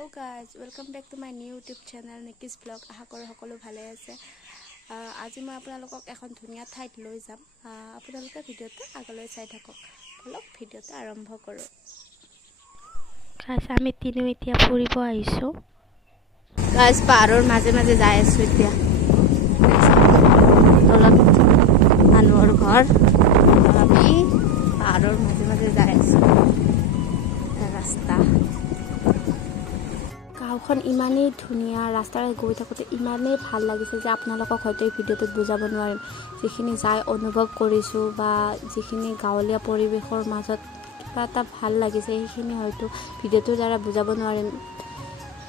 Hello guys, welcome back to my new YouTube channel Nikki's vlog. আশা কৰোঁ সকলো ভালে আছে। আজি মই আপোনালোকক এখন ধুনীয়া ঠাইত লৈ যাম। আপোনালোকে ভিডিঅ'টো আগলৈ চাই থাকক। বলক ভিডিঅ'টো আৰম্ভ কৰোঁ। গাইজ আমি তিনিও এতিয়া ফুৰিব আহিছোঁ। গাইজ পাহাৰৰ মাজে মাজে যাই আছোঁ এতিয়া। তলত মানুহৰ ঘৰ। আমি পাহাৰৰ মাজে মাজে যাই আছোঁ। ৰাস্তা গাঁওখন ইমানেই ধুনীয়া, ৰাস্তাৰে গৈ থাকোঁতে ইমানেই ভাল লাগিছে যে আপোনালোকক হয়তো এই ভিডিঅ'টোত বুজাব নোৱাৰিম। যিখিনি যাই অনুভৱ কৰিছোঁ বা যিখিনি গাঁৱলীয়া পৰিৱেশৰ মাজত কিবা এটা ভাল লাগিছে সেইখিনি হয়তো ভিডিঅ'টোৰ দ্বাৰা বুজাব নোৱাৰিম।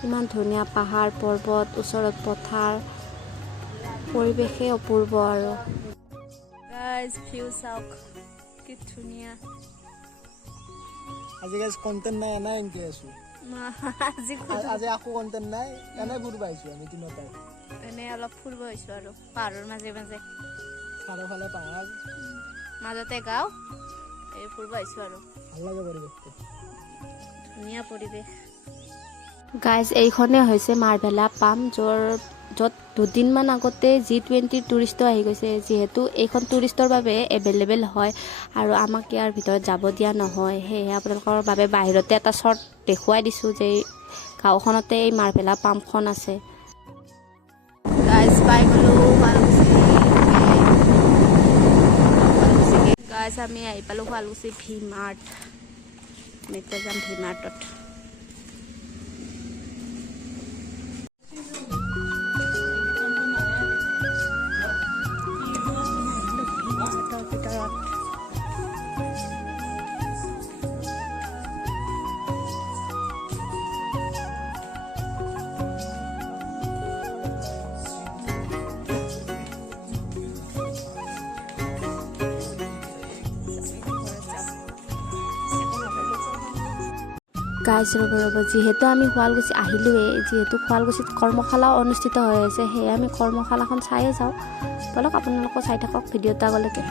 ইমান ধুনীয়া পাহাৰ পৰ্বত, ওচৰত পথাৰ, পৰিৱেশেই অপূৰ্ব আৰু গাইজ ভিউ চাওক কি ধুনীয়া। আজি গাইজ কন্টেন্ট নাই এনে এনকে আছো। আজি আকো কন্টেন্ট নাই এনে ঘুরবা আইছো আমি তিনটাই। এনে অলপ ফুৰিব আহিছো আৰু পাহাৰৰ মাজে মাজে। চাৰিওফালে পাহাৰ, মাজতে গাঁও, এই ফুৰিব আহিছো আৰু ভাল লাগে পৰিৱেশটো। ধুনীয়া পৰিৱেশ। গাইজ এইখনে হৈছে মাৰভেলা পাম্প, য'ত দুদিনমান আগতে G20 টুৰিষ্টও আহি গৈছে। যিহেতু এইখন টুৰিষ্টৰ বাবে এভেইলেবল হয় আৰু আমাক ইয়াৰ ভিতৰত যাব দিয়া নহয়, সেয়েহে আপোনালোকৰ বাবে বাহিৰতে এটা শ্বৰ্ট দেখুৱাই দিছোঁ যে গাঁওখনতে এই মাৰভেলা পাম্পখন আছে। গাইজ পাই গ'লোঁ শুৱালকুছি। গাইজ আমি আহি পালোঁ শুৱালকুছি ভি মাৰ্ট। আমি এতিয়া যাম ভি মাৰ্টত। গাইজ ৰ'ব যিহেতু আমি শুৱালকুছি আহিলোঁৱেই, যিহেতু শুৱালকুছিত কৰ্মশালাও অনুষ্ঠিত হৈ আছে, সেয়ে আমি কৰ্মশালাখন চায়ে যাওঁ। বলক আপোনালোকো চাই থাকক ভিডিঅ'টা আগলৈকে।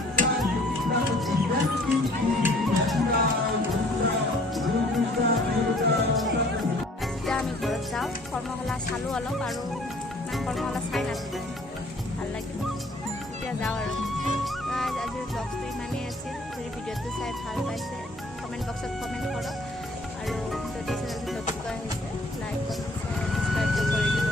এতিয়া আমি ঘৰত যাওঁ। কৰ্মশালা চালোঁ অলপ আৰু ইমান কৰ্মশালা চাই নাছিলোঁ, ভাল লাগিল। এতিয়া যাওঁ আৰু আজিৰ ব্লগটো ইমানেই আছিল। যদি ভিডিঅ'টো চাই ভাল পাইছে কমেণ্ট বক্সত কমেণ্ট কৰক আৰু যদি চেনেলটো নতুনকৈ আহিছে লাইক, কমেণ্ট, ছাবস্ক্ৰাইব কৰি দিব।